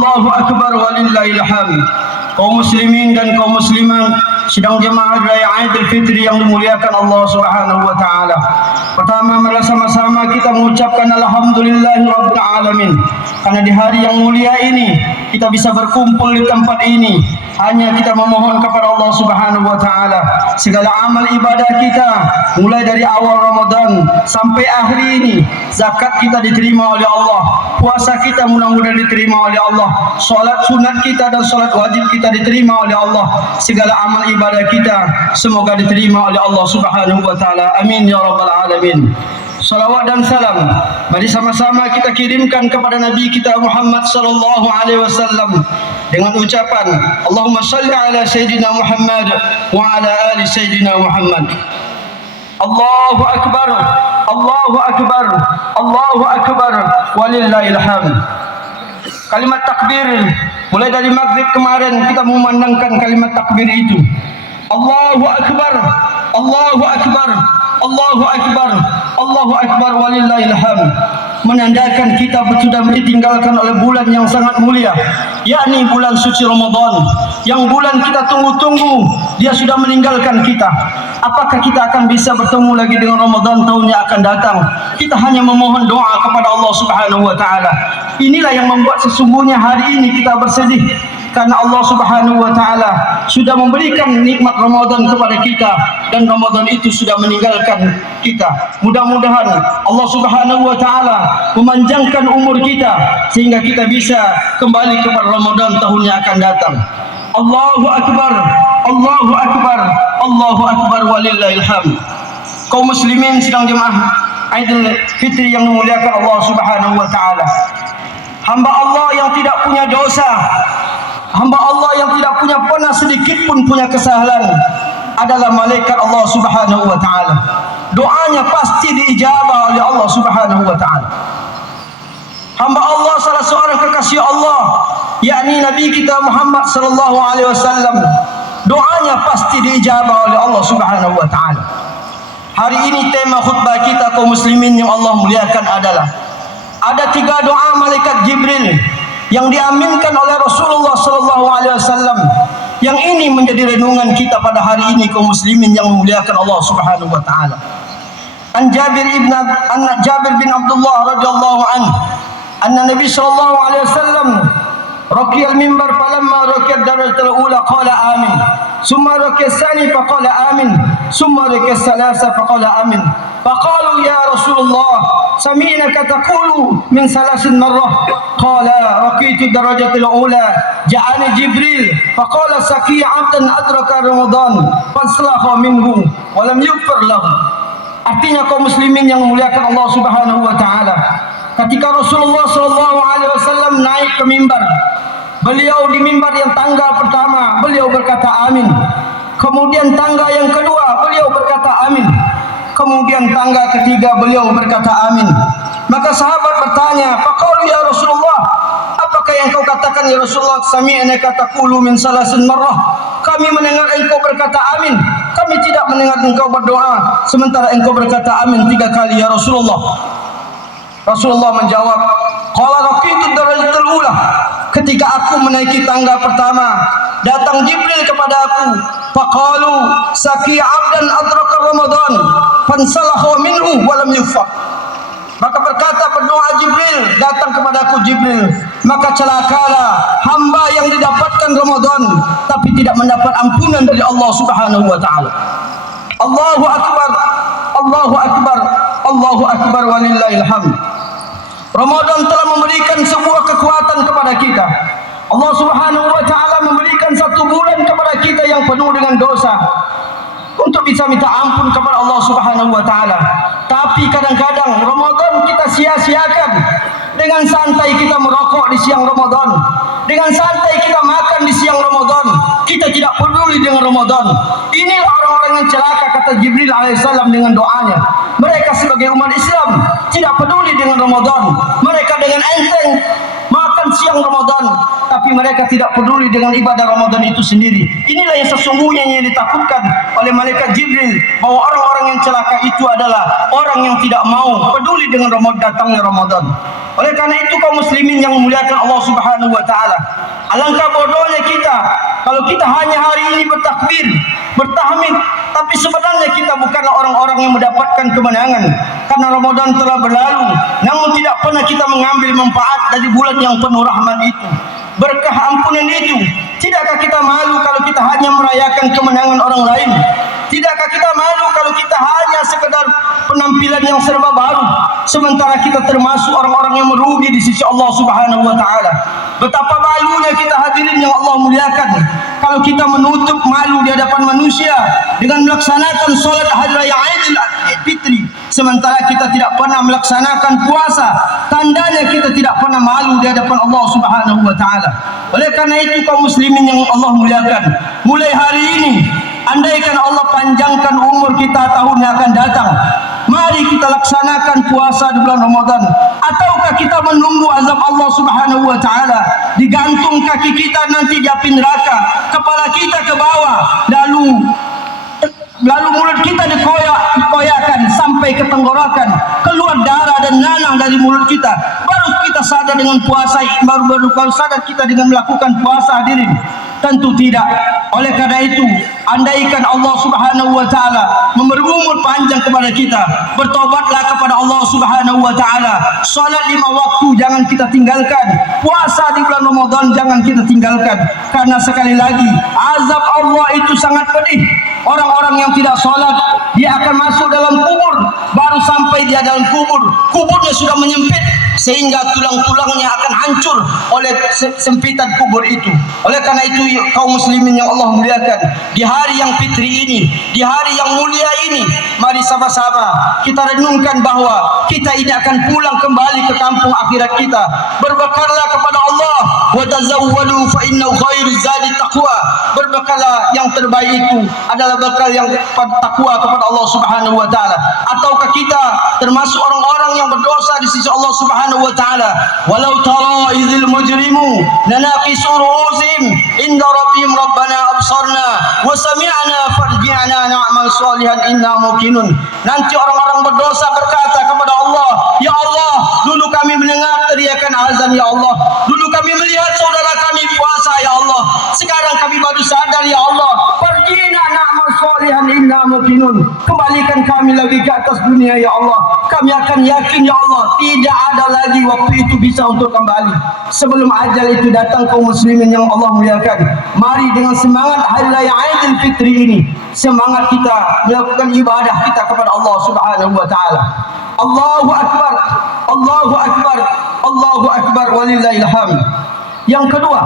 Allahu Akbar walillahil hamd. Kaum muslimin dan kaum muslimat sidang jemaah raya Aidil Fitri yang dimuliakan Allah Subhanahu wa taala. Pertama, mari sama-sama kita mengucapkan alhamdulillahirabbil alamin. Karena di hari yang mulia ini kita bisa berkumpul di tempat ini, hanya kita memohon kepada Allah Subhanahu wa taala segala amal ibadah kita mulai dari awal Ramadan sampai akhir ini, zakat kita diterima oleh Allah, puasa kita mudah-mudahan diterima oleh Allah, salat sunat kita dan salat wajib kita diterima oleh Allah, segala amal ibadah kita semoga diterima oleh Allah Subhanahu wa taala. Amin ya rabbal alamin. Salawat dan salam mari sama-sama kita kirimkan kepada Nabi kita Muhammad sallallahu alaihi wasallam dengan ucapan Allahumma shalli ala sayyidina Muhammad wa ala ali sayyidina Muhammad. Allahu akbar, Allahu akbar, Allahu akbar walillahil hamd. Kalimat takbir mulai dari maghrib kemarin kita memandangkan kalimat takbir itu. Allahu akbar, Allahu akbar, Allahu akbar, Allahu akbar walillahil hamd, menandakan kita sudah ditinggalkan oleh bulan yang sangat mulia, yakni bulan suci Ramadan, yang bulan kita tunggu-tunggu dia sudah meninggalkan kita. Apakah kita akan bisa bertemu lagi dengan Ramadan tahun yang akan datang? Kita hanya memohon doa kepada Allah Subhanahu wa taala. Inilah yang membuat sesungguhnya hari ini kita bersedih, karena Allah Subhanahu wa taala sudah memberikan nikmat Ramadan kepada kita dan Ramadan itu sudah meninggalkan kita. Mudah-mudahan Allah Subhanahu wa taala memanjangkan umur kita sehingga kita bisa kembali kepada Ramadan tahun yang akan datang. Allahu akbar, Allahu akbar, Allahu akbar walillahil hamd. Kaum muslimin sidang jemaah Aidil Fitri yang dimuliakan Allah Subhanahu wa taala. Hamba Allah yang tidak punya dosa, hamba Allah yang tidak punya pernah sedikit pun punya kesalahan adalah malaikat Allah Subhanahu wa taala. Doanya pasti diijabah oleh Allah Subhanahu wa taala. Hamba Allah salah seorang kekasih Allah, yakni Nabi kita Muhammad sallallahu alaihi wasallam, doanya pasti diijabah oleh Allah Subhanahu wa taala. Hari ini tema khutbah kita kaum muslimin yang Allah muliakan adalah ada 3 doa malaikat Jibril yang diaminkan oleh Rasulullah sallallahu alaihi wasallam, yang ini menjadi renungan kita pada hari ini kaum muslimin yang memuliakan Allah Subhanahu wa taala. An Jabir bin Abdullah radhiyallahu anhu anna Nabi sallallahu alaihi wasallam raqiyal mimbar falamma raqiyad darajatul ula qala amin, summa raqiyas tsani faqala amin, summa raqiyas tsalasa faqala amin. Faqalu ya Rasulullah sami'naka taqulu min salasin marrah, qala raqitu darajatul ula ja'ani Jibril faqala saki 'abdan adraka Ramadan faslaha minhu wa lam yughfar lahu. Artinya kaum muslimin yang memuliakan Allah Subhanahu wa taala, ketika Rasulullah sallallahu alaihi wasallam naik ke mimbar, beliau di mimbar yang tangga pertama beliau berkata amin, kemudian tangga yang kedua beliau berkata amin, kemudian tangga ketiga beliau berkata amin. Maka sahabat bertanya, faqalu ya Rasulullah, apakah yang kau katakan ya Rasulullah? Sami'naka taqulu min salasin marrah, kami mendengar engkau berkata amin, kami tidak mendengar engkau berdoa sementara engkau berkata amin 3 kali ya Rasulullah. Rasulullah menjawab, qala raqitu darajatul ula, ketika aku menaiki tangga pertama datang Jibril kepada aku, faqalu saki 'abdan adraka Ramadan fansalahu minhu wa lam yughfar. Maka berdoa Jibril datang kepadaku Jibril, maka celakalah hamba yang didapatkan Ramadan tapi tidak mendapat ampunan dari Allah Subhanahu wa taala. Allahu akbar, Allahu akbar, Allahu akbar walillahil hamd. Ramadan telah memberikan sebuah kekuatan kepada kita. Allah Subhanahu wa taala memberikan 1 bulan kepada kita yang penuh dengan dosa untuk bisa minta ampun kepada Allah Subhanahu wa taala. Tapi kadang-kadang Ramadan kita sia-siakan. Dengan santai kita merokok di siang Ramadan, dengan santai kita makan di siang Ramadan, kita tidak peduli dengan Ramadan. Inilah orang-orang yang celaka, kata Jibril alaihissalam dengan doanya. Mereka sebagai umat Islam tidak peduli dengan Ramadan. Mereka dengan enteng makan makan siang Ramadan, tapi mereka tidak peduli dengan ibadah Ramadan itu sendiri. Inilah yang sesungguhnya yang ditakutkan oleh malaikat Jibril, bahwa orang-orang yang celaka itu adalah orang yang tidak mau peduli dengan datangnya Ramadan. Oleh karena itu kaum muslimin yang memuliakan Allah Subhanahu wa taala, alangkah bodohnya kita kalau kita hanya hari ini bertakbir, bertahmid, tapi sebenarnya kita bukanlah orang-orang yang mendapatkan kemenangan, karena Ramadan telah berlalu, namun tidak pernah kita mengambil manfaat dari bulan yang penuh rahmat itu, berkah ampunan itu. Tidakkah kita malu kalau kita hanya merayakan kemenangan orang lain? Tidakkah kita malu kalau kita hanya sekedar penampilan yang serba baru, sementara kita termasuk orang-orang yang merugi di sisi Allah Subhanahu wa taala? Betapa malunya kita hadirin yang Allah muliakan kalau kita menutup malu di hadapan manusia dengan melaksanakan solat hari raya Idul Fitri, sementara kita tidak pernah melaksanakan puasa. Tandanya kita tidak pernah malu di hadapan Allah Subhanahu wa taala. Oleh karena itu kaum muslimin yang Allah muliakan, mulai hari ini, andaikan Allah panjangkan umur kita tahun yang akan datang, mari kita laksanakan puasa di bulan Ramadan. Ataukah kita menunggu azab Allah Subhanahu wa taala, digantung kaki kita nanti di api neraka, kepala kita ke bawah, lalu mulut kita dikoyakkan sampai ke tenggorokan, keluar darah dan nanah dari mulut kita, baru kita sadar dengan puasa, baru sadar kita dengan melakukan puasa. Hadirin, tentu tidak. Oleh karena itu, andaikan Allah Subhanahu wa taala memberi umur panjang kepada kita, bertobatlah kepada Allah Subhanahu wa taala. Salat 5 waktu jangan kita tinggalkan, puasa di bulan Ramadan jangan kita tinggalkan, karena sekali lagi azab Allah itu sangat pedih. Orang-orang yang tidak salat, dia akan masuk dalam kubur, baru sampai dia dalam kubur, kuburnya sudah menyempit sehingga tulang-tulangnya akan hancur oleh sempitan kubur itu. Oleh karena itu kaum muslimin yang Allah muliakan, di hari yang fitri ini, di hari yang mulia ini, mari sama-sama kita renungkan bahwa kita ini akan pulang kembali ke kampung akhirat kita. Berbekallah kepada Allah, wa tazawwadu fa innahu khairuz zadi taqwa. Berbekallah, yang terbaik itu adalah bekal yang takwa kepada Allah Subhanahu wa taala. Ataukah kita termasuk orang-orang yang berdosa di sisi Allah Subhanahu wa taala? Walau tara idzil mujrimu nanaqisu ru'usihim inda rabbihim rabbana absarna wa sami'na farji'na na'mal salihan inna muqinun. Nanti orang-orang berdosa berkata kepada Allah, ya Allah, dulu kami mendengar teriakan azan ya Allah, dulu kami melihat saudara kami puasa ya Allah, sekarang kami baru sadar ya Allah, farji'na na'mal salihan inna muqinun. Kembalikan kami lagi ke atas dunia ya Allah, kami akan yakin ya Allah, tidak ada lagi waktu itu bisa untuk kembali. Sebelum ajal itu datang kaum muslimin yang Allah muliakan, mari dengan semangat hari raya Idul Fitri ini, semangat kita melakukan ibadah kita kepada Allah Subhanahu wa taala. Allahu akbar, Allahu akbar, Allahu akbar, walillahil hamd. Yang kedua,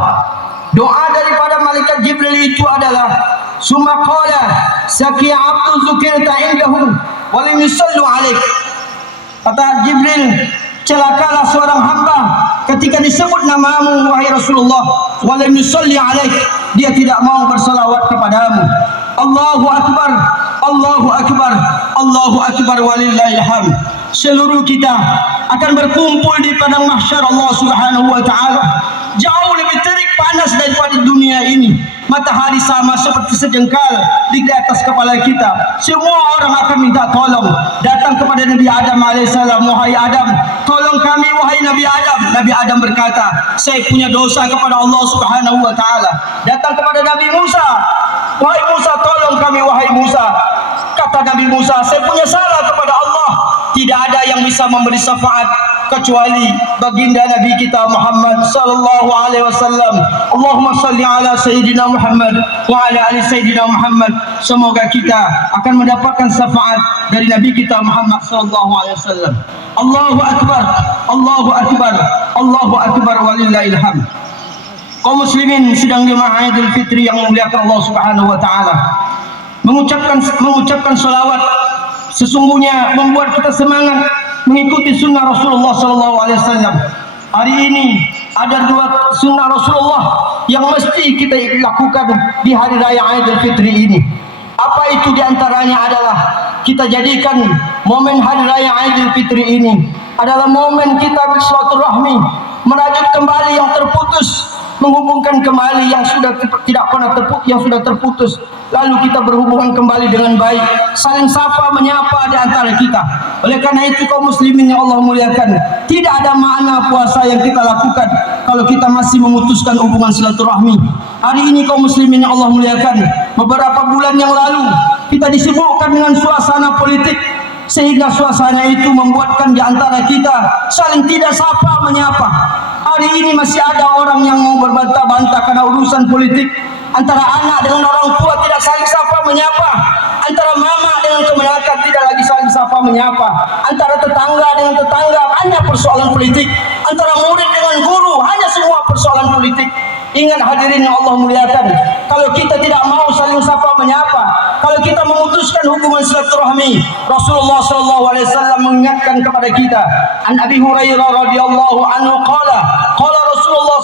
doa daripada malaikat Jibril itu adalah summa qala sakiya abdu dzukirta indahu wa lam yusallu alaik. Kata Jibril, celakalah seorang hamba ketika disebut namamu wahai Rasulullah, wa lam yusalli alaik, dia tidak mau bersalawat kepadamu. Allahu akbar, Allahu akbar, Allahu akbar, walillahil hamd. Seluruh kita akan berkumpul di padang mahsyar Allah Subhanahu wa taala, jauh lebih terik panas daripada dunia ini. Matahari sama seperti sejengkal di atas kepala kita. Semua orang akan minta tolong, datang kepada Nabi Adam alaihissalam, wahai Adam, tolong kami wahai Nabi Adam. Nabi Adam berkata, saya punya dosa kepada Allah Subhanahu wa taala. Datang kepada Nabi Musa, wahai Musa, tolong kami wahai Musa. Kata Nabi Musa, saya punya salah kepada Allah. Tidak ada yang bisa memberi syafaat kecuali baginda Nabi kita Muhammad sallallahu alaihi wasallam. Allahumma salli ala sayyidina Muhammad wa ala ali sayyidina Muhammad. Semoga kita akan mendapatkan syafaat dari Nabi kita Muhammad sallallahu alaihi wasallam. Allahu akbar, Allahu akbar, Allahu akbar, walillahil hamd. Kaum muslimin sidang jemaah Idul Fitri yang memuliakan Allah Subhanahu wa taala, mengucapkan salawat sesungguhnya membuat kita semangat mengikuti sunnah Rasulullah SAW. Hari ini ada 2 sunnah Rasulullah yang mesti kita lakukan di hari raya Idul Fitri ini. Apa itu diantaranya adalah kita jadikan momen hari raya Idul Fitri ini adalah momen kita bersilaturahmi, merajut kembali yang terputus, menghubungkan kembali yang sudah tidak pernah terputus, yang sudah terputus. Lalu kita berhubungan kembali dengan baik, saling sapa menyapa di antara kita. Oleh karena itu kaum muslimin yang Allah muliakan, tidak ada makna puasa yang kita lakukan kalau kita masih memutuskan hubungan silaturahmi. Hari ini kaum muslimin yang Allah muliakan, beberapa bulan yang lalu kita disibukkan dengan suasana politik, sehingga suasana itu membuatkan di antara kita saling tidak sapa menyapa. Hari ini masih ada orang yang mau berbantah-bantah karena urusan politik. Antara anak dengan orang tua tidak saling sapa menyapa, antara mama dengan kemenakan tidak lagi saling sapa menyapa, antara tetangga dengan tetangga hanya persoalan politik, antara murid dengan guru hanya semua persoalan politik. Ingat hadirin yang Allah muliakan, kalau kita tidak mau saling sapa menyapa, kalau kita memutuskan hubungan silaturahmi, Rasulullah SAW mengingatkan kepada kita. An Abi Hurairah radhiyallahu anhu qala Rasulullah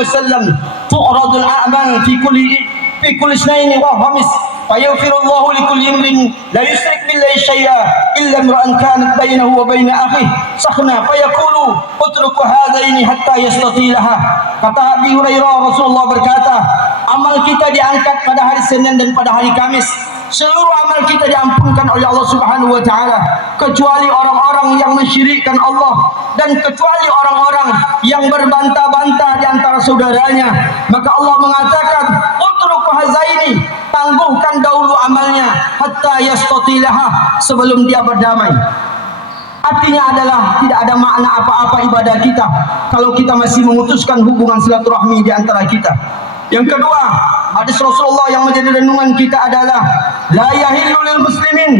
SAW, tu'radul a'mal fi kulli isnaini wa khamis fayaghfirullahu likulli imrin la yusyrik billahi syai'a illa imra'an kanat bainahu wa baina akhihi sakhna fayaqulu utruku hadaini hatta yastatilaha. Kata Abi Hurairah, Rasulullah berkata, amal kita diangkat pada hari Senin dan pada hari Kamis. Seluruh amal kita diampunkan oleh Allah Subhanahu wa taala, kecuali orang-orang yang mensyirikkan Allah dan kecuali orang-orang yang berbantah-bantah di antara saudaranya. Maka Allah mengatakan, utruk hazaini, tangguhkan dahulu amalnya hatta yastatilaha, sebelum dia berdamai. Artinya adalah tidak ada makna apa-apa ibadah kita kalau kita masih memutuskan hubungan silaturahmi di antara kita. Yang kedua, hadis Rasulullah yang menjadi renungan kita adalah la yahillu lil muslimin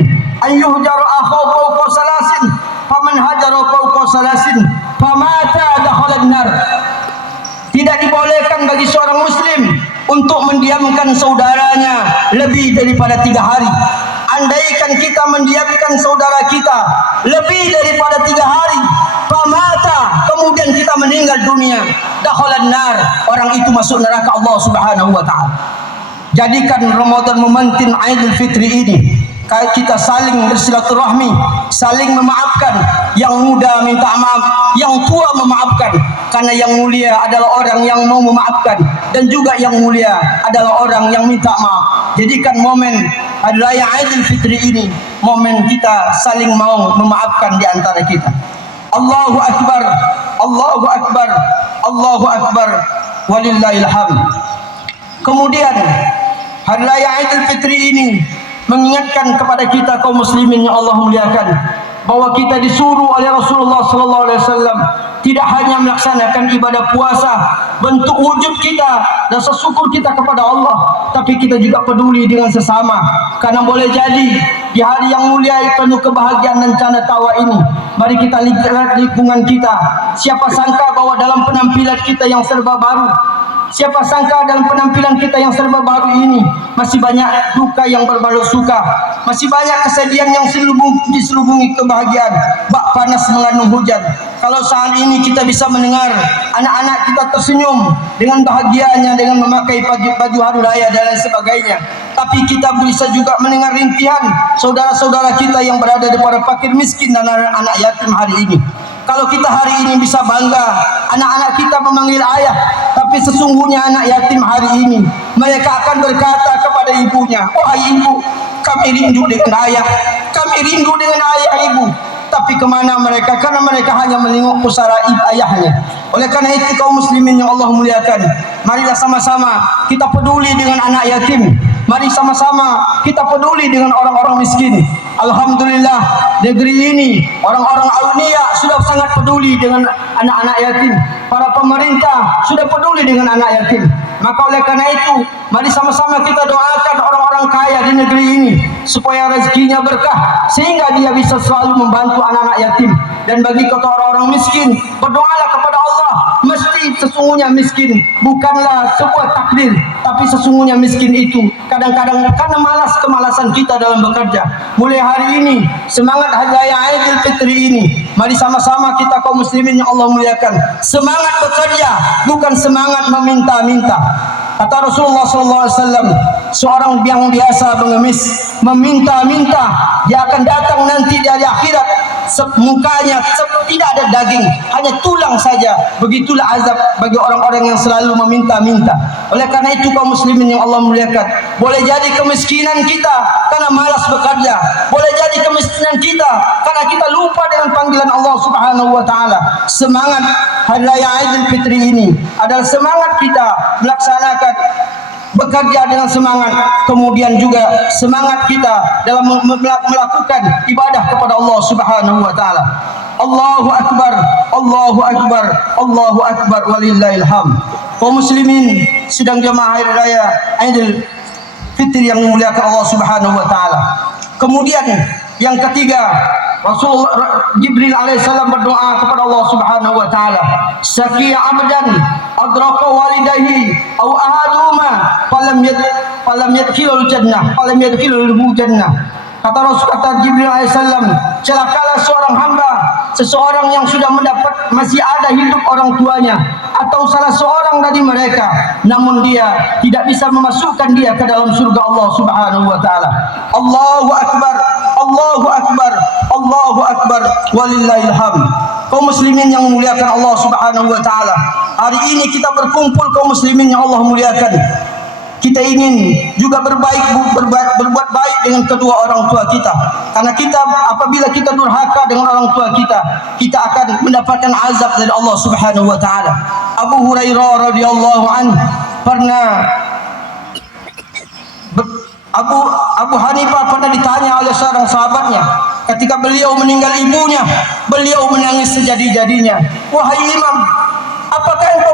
an yuhjara akhahu fawqa salasin faman hajara fawqa salasin famata dakhala an-nar. Tidak dibolehkan bagi seorang muslim untuk mendiamkan saudaranya lebih daripada 3 hari. Andaikan kita mendiamkan saudara kita lebih daripada 3 hari, famata, kemudian kita meninggal dunia, dakhalan nar, orang itu masuk neraka Allah Subhanahu wa taala. Jadikan Ramadan momentum Idul Fitri ini kita saling bersilaturahmi, saling memaafkan. Yang muda minta maaf, yang tua memaafkan, karena yang mulia adalah orang yang mau memaafkan, dan juga yang mulia adalah orang yang minta maaf. Jadikan momen Hari Raya Idul Fitri ini momen kita saling mau memaafkan di antara kita. Allahu Akbar, Allahu Akbar, Allahu Akbar, walillahil hamd. Kemudian Hari Raya Idul Fitri ini mengingatkan kepada kita kaum muslimin yang Allah muliakan, bahwa kita disuruh oleh Rasulullah SAW tidak hanya melaksanakan ibadah puasa, bentuk wujud kita dan sesyukur kita kepada Allah, tapi kita juga peduli dengan sesama. Karena boleh jadi di hari yang mulia penuh kebahagiaan dan canda tawa ini, mari kita lihat lingkungan kita. Siapa sangka bahwa dalam penampilan kita yang serba baru, siapa sangka dalam penampilan kita yang serba baru ini masih banyak duka yang berbalut suka, masih banyak kesedihan yang diselubungi kebahagiaan, bak panas mengandung hujan. Kalau saat ini kita bisa mendengar anak-anak kita tersenyum dengan bahagianya dengan memakai baju hari raya dan lain sebagainya, tapi kita bisa juga mendengar rintihan saudara-saudara kita yang berada di para fakir miskin dan anak yatim hari ini. Kalau kita hari ini bisa bangga anak-anak kita memanggil ayah, tapi sesungguhnya anak yatim hari ini mereka akan berkata kepada ibunya, wahai ibu, kami rindu dengan ayah, kami rindu dengan ayah ibu. Tapi kemana mereka? Karena mereka hanya menengok pusara ayahnya. Oleh karena itu kaum muslimin yang Allah muliakan, marilah sama-sama kita peduli dengan anak yatim. Mari sama-sama kita peduli dengan orang-orang miskin. Alhamdulillah, negeri ini orang-orang aulia sudah sangat peduli dengan anak-anak yatim. Para pemerintah sudah peduli dengan anak yatim. Maka oleh karena itu, mari sama-sama kita doakan orang-orang kaya di negeri ini supaya rezekinya berkah, sehingga dia bisa selalu membantu anak-anak yatim. Dan bagi kota orang-orang miskin, berdoalah kepada Allah. Mesti sesungguhnya miskin bukanlah sebuah takdir, tapi sesungguhnya miskin itu kadang-kadang karena kemalasan kita dalam bekerja. Mulai hari ini, semangat Hari Raya Idul Fitri ini, mari sama-sama kita kaum muslimin yang Allah muliakan, semangat bekerja, bukan semangat meminta-minta. Kata Rasulullah SAW, seorang yang biasa mengemis, meminta-minta, dia akan datang nanti dari akhirat mukanya tidak ada daging, hanya tulang saja. Begitulah azab bagi orang-orang yang selalu meminta-minta. Oleh karena itu kaum muslimin yang Allah muliakan, boleh jadi kemiskinan kita karena malas bekerja, boleh jadi kemiskinan kita karena kita lupa dengan panggilan Allah Subhanahu wa taala. Semangat Hari Raya Aidil Fitri ini adalah semangat kita melaksanakan bekerja dengan semangat, kemudian juga semangat kita dalam melakukan ibadah kepada Allah Subhanahu wa taala. Allahu akbar, Allahu akbar, Allahu akbar walillahil hamd. Kaum muslimin sidang jemaah hari raya Aidil Fitri yang memuliakan Allah Subhanahu wa taala. Kemudian yang ketiga, Rasul Jibril alaihissalam berdoa kepada Allah Subhanahu wa taala, "Saki 'abdan adraka walidayhi aw ahaduma falam yadkhilul jannah." Kata Jibril alaihissalam, celakalah seorang hamba, seseorang yang sudah mendapat, masih ada hidup orang tuanya atau salah seorang dari mereka, namun dia tidak bisa memasukkan dia ke dalam surga Allah Subhanahu wa taala. Allahu akbar, Allahu akbar, Allahu akbar walillahil hamd. Kaum muslimin yang memuliakan Allah Subhanahu wa taala, hari ini kita berkumpul kaum muslimin yang Allah muliakan. Kita ingin juga berbuat baik dengan kedua orang tua kita, karena kita apabila kita durhaka dengan orang tua kita, kita akan mendapatkan azab dari Allah Subhanahu wa taala. Abu Hurairah radhiyallahu anhu pernah Abu Hanifah pernah ditanya oleh seorang sahabatnya, ketika beliau meninggal ibunya, beliau menangis sejadi-jadinya. "Wahai imam,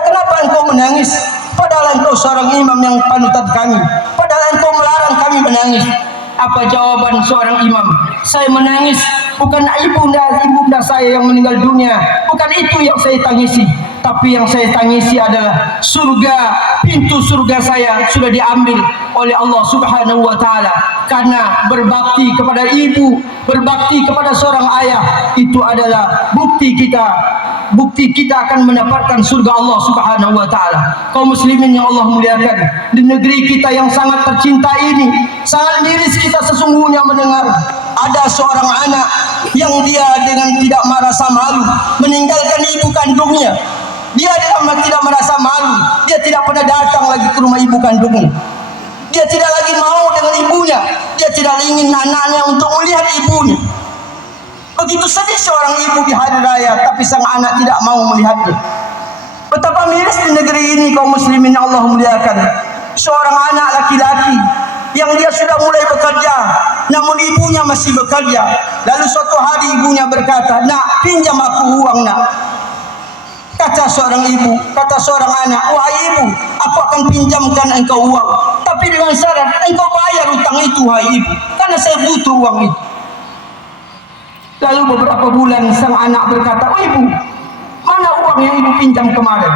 kenapa engkau menangis? Padahal engkau seorang imam yang panutan kami, padahal engkau melarang kami menangis." Apa jawaban seorang imam? "Saya menangis bukan ibunda saya yang meninggal dunia, bukan itu yang saya tangisi, tapi yang saya tangisi adalah surga, pintu surga saya sudah diambil oleh Allah Subhanahu wa taala. Karena berbakti kepada ibu, berbakti kepada seorang ayah, itu adalah bukti kita akan mendapatkan surga Allah Subhanahu wa taala." Kaum muslimin yang Allah muliakan, di negeri kita yang sangat tercinta ini, sangat miris kita sesungguhnya mendengar ada seorang anak yang dia dengan tidak merasa malu meninggalkan ibu kandungnya. Dia tidak merasa malu, dia tidak pernah datang lagi ke rumah ibu kandungnya. Dia tidak lagi mau dengan ibunya, dia tidak ingin anaknya untuk melihat ibunya. Begitu sedih seorang ibu di hari raya, tapi sang anak tidak mau melihatnya. Betapa miris di negeri ini kaum muslimin yang Allah muliakan. Seorang anak laki-laki yang dia sudah mulai bekerja, namun ibunya masih bekerja. Lalu suatu hari ibunya berkata, "Nak, pinjam aku uang, nak." Kata seorang anak, "Wahai ibu, aku akan pinjamkan engkau uang, tapi dengan syarat engkau bayar utang itu, wahai ibu, karena saya butuh uang itu." Lalu beberapa bulan sang anak berkata, "Oh ibu, mana uang yang ibu pinjam kemarin?"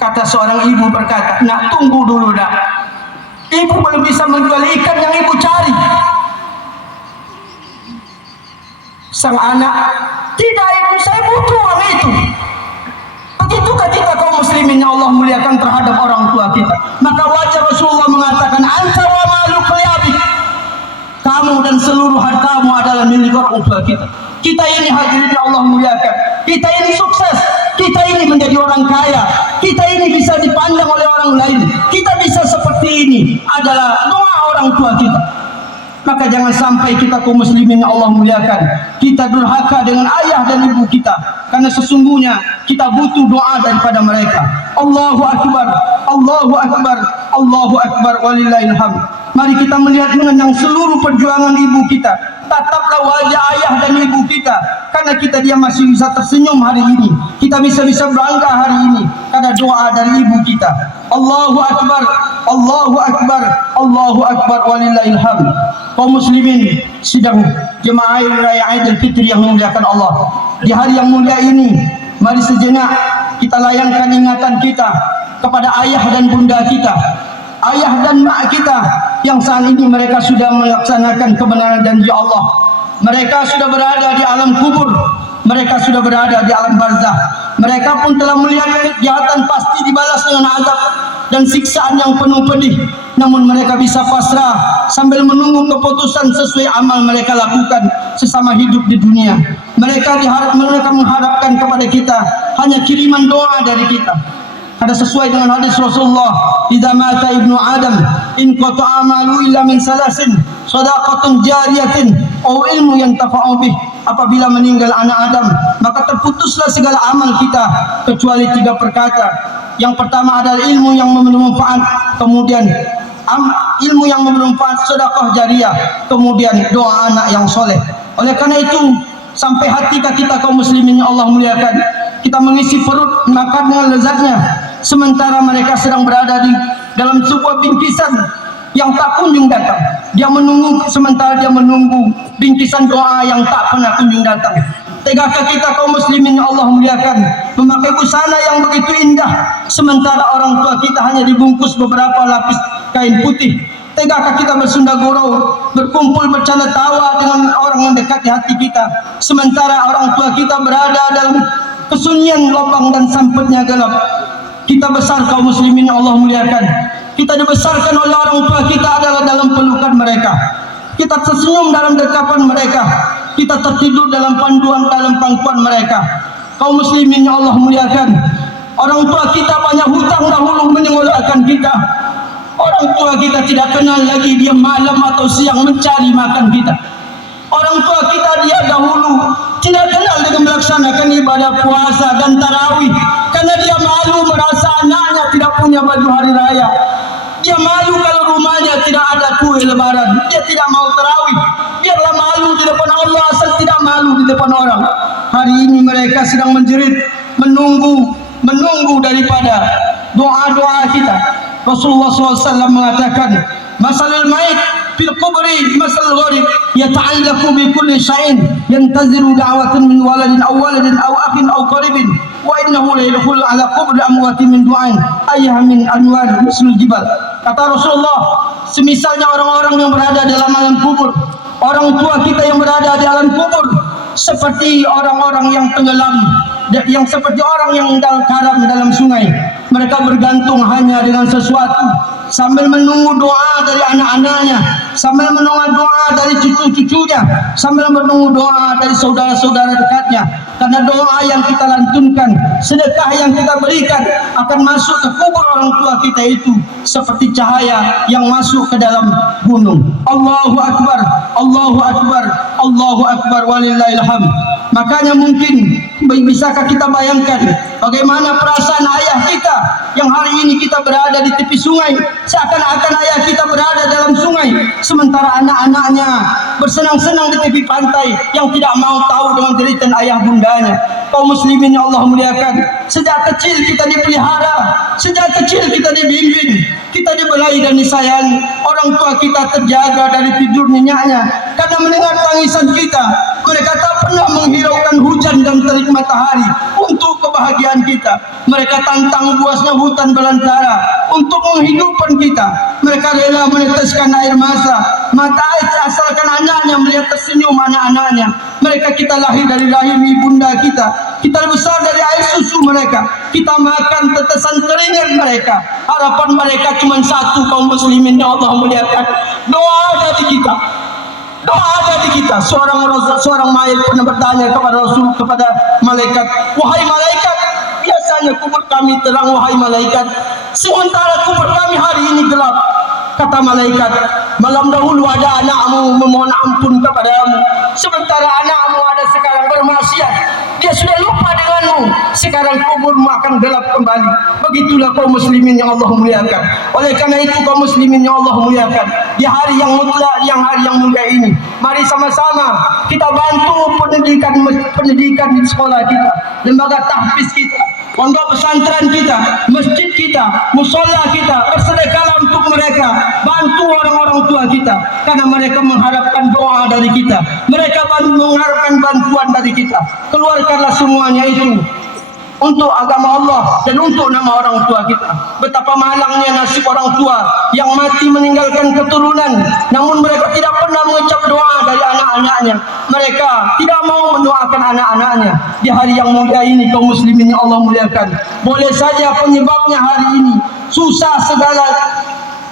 Kata seorang ibu berkata, "Nak, tunggu dulu, nak. Ibu belum bisa menjual ikan yang ibu cari." Sang anak, "Tidak ibu, saya butuh uang itu." Begitukah kita kaum muslimin yang Allah muliakan terhadap orang tua kita? Maka wajar Rasulullah mengatakan, "Anta wa maluk li abik." Kamu dan seluruh hartamu adalah milik orang tua kita. Kita ini hadirin Allah muliakan, kita ini sukses, kita ini menjadi orang kaya, kita ini bisa dipandang oleh orang lain, kita bisa seperti ini adalah doa orang tua kita. Maka jangan sampai kita kaum muslimin Allah muliakan, kita durhaka dengan ayah dan ibu kita, karena sesungguhnya kita butuh doa daripada mereka. Allahu akbar, Allahu akbar, Allahu akbar walillahil hamd. Mari kita melihat dengan yang seluruh perjuangan ibu kita. Tataplah wajah ayah dan ibu kita, karena dia masih bisa tersenyum hari ini, kita bisa berangkat hari ini karena doa dari ibu kita. Allahu akbar, Allahu akbar, Allahu akbar walillahil hamd. Kaum muslimin sidang jemaah raya Aidil Fitri yang memuliakan Allah, di hari yang mulia ini, mari sejenak kita layangkan ingatan kita kepada ayah dan bunda kita, ayah dan mak kita yang saat ini mereka sudah melaksanakan kebenaran janji Allah. Mereka sudah berada di alam kubur, mereka sudah berada di alam barzah. Mereka pun telah melihat kejahatan pasti dibalas dengan azab. dan siksaan yang penuh pedih. Namun mereka bisa pasrah sambil menunggu keputusan sesuai amal mereka lakukan sesama hidup di dunia. Mereka mengharapkan kepada kita hanya kiriman doa dari kita. Ada sesuai dengan hadis Rasulullah, "Idza mata ibnu Adam in qata'a amalu illa min salasin, shadaqatun jariyatin aw ilmu yantafa'u bih." Apabila meninggal anak Adam, maka terputuslah segala amal kita kecuali 3 perkara. Yang pertama adalah ilmu yang bermanfaat, kemudian ilmu yang bermanfaat, sedekah jariah, kemudian doa anak yang soleh. Oleh karena itu, sampai hati kita kaum muslimin yang Allah muliakan, kita mengisi perut makan dengan lezatnya, sementara mereka sedang berada di dalam sebuah bingkisan yang tak kunjung datang. Dia menunggu, sementara dia menunggu bingkisan doa yang tak pernah kunjung datang. Tegakah kita kaum muslimin yang Allah muliakan memakai busana yang begitu indah, sementara orang tua kita hanya dibungkus beberapa lapis kain putih? Tegakah kita bersunda gurau, berkumpul bercanda tawa dengan orang yang dekat di hati kita, sementara orang tua kita berada dalam kesunyian lubang dan sampetnya gelap? Kita besar kaum muslimin yang Allah muliakan, kita dibesarkan oleh orang tua kita adalah dalam pelukan mereka. Kita tersenyum dalam dekapan mereka, kita tertidur dalam pangkuan mereka. Kaum muslimin yang Allah muliakan, orang tua kita banyak hutang dahulu menyekolahkan kita. Orang tua kita tidak kenal lagi dia malam atau siang mencari makan kita. Orang tua kita dia dahulu tidak kenal dengan melaksanakan ibadah puasa dan tarawih, karena dia malu merasa anaknya tidak punya baju hari raya. Dia malu kalau rumahnya tidak ada kue lebaran. Dia tidak mau tarawih. Biarlah malu di depan Allah, asal tidak malu di depan orang. Hari ini mereka sedang menjerit, menunggu daripada doa-doa kita. Rasulullah SAW mengatakan, "Masalul mayit fil kubri masalul gharib, yata'allaku bi kulli syai'in yantaziru da'watan min waladin aw akhin aw qaribin, wa innahu la yadkhulu ala kubri amwati min du'ain ayah min anwar mislul jibal." Kata Rasulullah, semisalnya orang-orang yang berada dalam alam kubur, orang tua kita yang berada di alam kubur, seperti orang-orang yang tenggelam, yang seperti orang yang karam dalam sungai. Mereka bergantung hanya dengan sesuatu, sambil menunggu doa dari anak-anaknya, sambil menunggu doa dari cucu-cucunya, sambil menunggu doa dari saudara-saudara dekatnya. Karena doa yang kita lantunkan, sedekah yang kita berikan akan masuk ke kubur orang tua kita itu seperti cahaya yang masuk ke dalam gunung. Allahu Akbar, Allahu Akbar, Allahu Akbar, walillahil hamd. Makanya mungkin bisakah kita bayangkan bagaimana perasaan ayah kita yang hari ini kita berada di tepi sungai, seakan-akan ayah kita berada dalam sungai, sementara anak-anaknya bersenang-senang di tepi pantai yang tidak mau tahu dengan jeritan ayah bundanya. Kaum muslimin yang Allah muliakan, sejak kecil kita dipelihara, sejak kecil kita dibimbing, kita dibelai dan disayangi. Orang tua kita terjaga dari tidur nyenyaknya karena mendengar tangisan kita. Mereka tak pernah menghiraukan hujan dan terik matahari untuk kebahagiaan kita. Mereka tantang luasnya hutan belantara untuk menghidupkan kita. Mereka rela meneteskan air mata air asalkan anaknya melihat tersenyum anak-anaknya. Mereka kita lahir dari rahim ibunda kita. Kita besar dari air susu mereka. Kita makan tetesan keringat mereka. Harapan mereka cuma satu, kaum muslimin yang Allah muliakan. Doa dari kita. Doa dari kita. Seorang mayat pernah bertanya kepada Rasul, kepada malaikat, "Wahai malaikat, biasanya kubur kami terang, wahai malaikat, sementara kubur kami hari ini gelap." Kata malaikat, "Malam dahulu ada anakmu memohon ampun kepadamu, sementara anakmu ada sekarang bermaksiat. Dia sudah lupa denganmu, sekarang kuburmu akan gelap kembali." Begitulah kaum muslimin yang Allah muliakan. Oleh karena itu kaum muslimin yang Allah muliakan, di hari yang mutlak, hari yang mulia ini, mari sama-sama kita bantu pendidikan di sekolah kita, lembaga tahfiz kita, pondok pesantren kita, masjid kita, musola kita. Bersedekahlah untuk mereka, bantu orang-orang tua kita, karena mereka mengharapkan doa dari kita, mereka mengharapkan bantuan dari kita. Keluarkanlah semuanya itu untuk agama Allah dan untuk nama orang tua kita. Betapa malangnya nasib orang tua yang mati meninggalkan keturunan, namun mereka tidak pernah mengucap doa dari anak-anaknya. Mereka tidak mau mendoakan anak-anaknya. Di hari yang mulia ini kaum muslimin yang Allah muliakan, boleh saja penyebabnya hari ini susah segala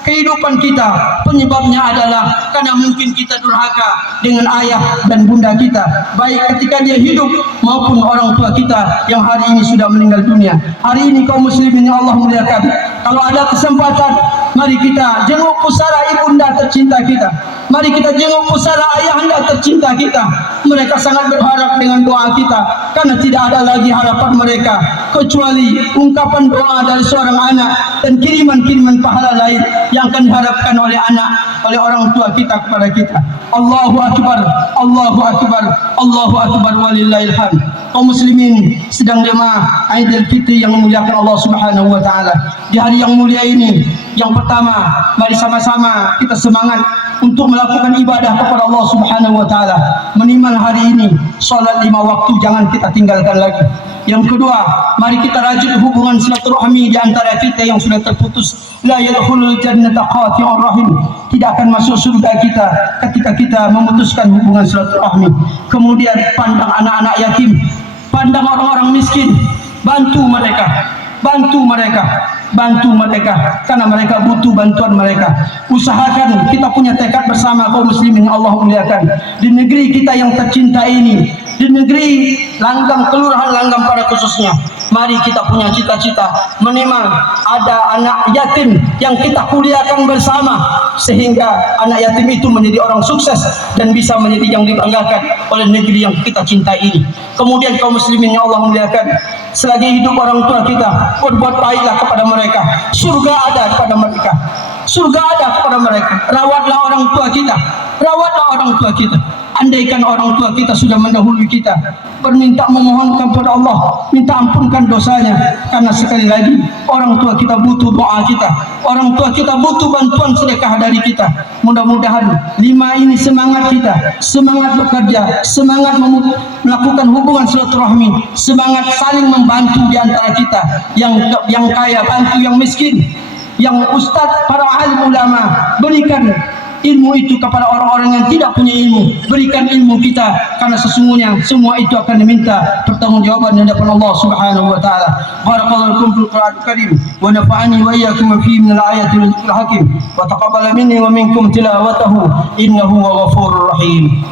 kehidupan kita, penyebabnya adalah karena mungkin kita durhaka dengan ayah dan bunda kita, baik ketika dia hidup maupun orang tua kita yang hari ini sudah meninggal dunia. Hari ini kaum muslimin yang Allah muliakan, kalau ada kesempatan, mari kita jenguk pusara ibunda tercinta kita, mari kita jenguk pusara ayahanda tercinta kita. Mereka sangat berharap dengan doa kita, karena tidak ada lagi harapan mereka kecuali ungkapan doa dari seorang anak dan kiriman-kiriman pahala lain yang akan diharapkan oleh anak, oleh orang tua kita kepada kita. Allahu Akbar, Allahu Akbar, Allahu Akbar, walillahil hamd. Kaum muslimin sedang jemaah Aidil Fitri yang memuliakan Allah Subhanahu wa taala. Di hari yang mulia ini, yang pertama, mari sama-sama kita semangat untuk melakukan ibadah kepada Allah Subhanahu wa taala. Menimal hari ini salat 5 waktu jangan kita tinggalkan lagi. Yang kedua, mari kita rajut hubungan silaturahmi di antara kita yang sudah terputus. La yadkhulul jannata qati'ur rahim. Tidak akan masuk surga kita ketika kita memutuskan hubungan silaturahmi. Kemudian pandang anak-anak yatim, pandang orang-orang miskin, bantu mereka, bantu mereka, bantu mereka, karena mereka butuh bantuan mereka. Usahakan kita punya tekad bersama kaum muslimin yang Allah muliakan di negeri kita yang tercinta ini, di negeri Langgam, Kelurahan Langgam pada khususnya. Mari kita punya cita-cita minimal ada anak yatim yang kita kuliahkan bersama, sehingga anak yatim itu menjadi orang sukses dan bisa menjadi yang dibanggakan oleh negeri yang kita cintai ini. Kemudian kaum muslimin yang Allah muliakan, selagi hidup orang tua kita, berbuat baiklah kepada mereka. Surga ada kepada mereka, surga ada kepada mereka. Rawatlah orang tua kita, rawatlah orang tua kita. Andaikan orang tua kita sudah mendahului kita, berminta memohonkan kepada Allah, minta ampunkan dosanya, karena sekali lagi orang tua kita butuh doa kita, orang tua kita butuh bantuan sedekah dari kita. Mudah-mudahan 5 ini semangat kita, semangat bekerja, semangat melakukan hubungan silaturahmi, semangat saling membantu di antara kita, yang kaya bantu yang miskin, yang ustadz, para alim ulama, berikan ilmu itu kepada orang-orang yang tidak punya ilmu. Berikan ilmu kita, karena sesungguhnya semua itu akan diminta pertanggungjawaban di hadapan Allah Subhanahu wa taala. Barakallahu lakum fil Qur'anil Karim wa nafa'ani wa iyyakum fi min al-ayati wal hakim wa taqabbala minni wa minkum tilawatahu innahu ghafurur rahim.